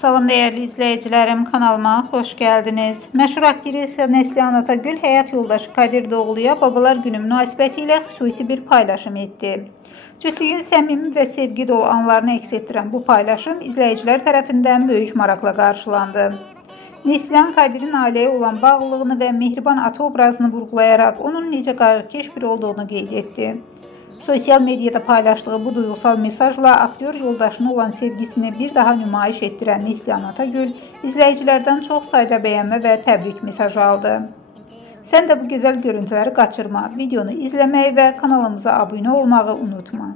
Salam değerli izleyicilerim, kanalıma hoş geldiniz. Məşhur aktrisa Neslihan Atagül həyat yoldaşı Kadir Doğuluya Babalar Günü münasibətilə xüsusi bir paylaşım etdi. Cütlüyün səmimi və sevgi dolu anlarını əks etdirən bu paylaşım izləyicilər tərəfindən böyük maraqla qarşılandı. Neslihan Kadir'in ailəyə olan bağlılığını və mehriban ata obrazını vurğulayaraq onun necə qarkeş biri olduğunu qeyd etdi. Sosial medyada paylaşdığı bu duyğusal mesajla aktyor yoldaşına olan sevgisini bir daha nümayiş etdirən Neslihan Atagül izləyicilərdən çox sayda bəyənmə və təbrik mesajı aldı. Sən də bu gözəl görüntüləri qaçırma, videonu izləməyi və kanalımıza abunə olmağı unutma.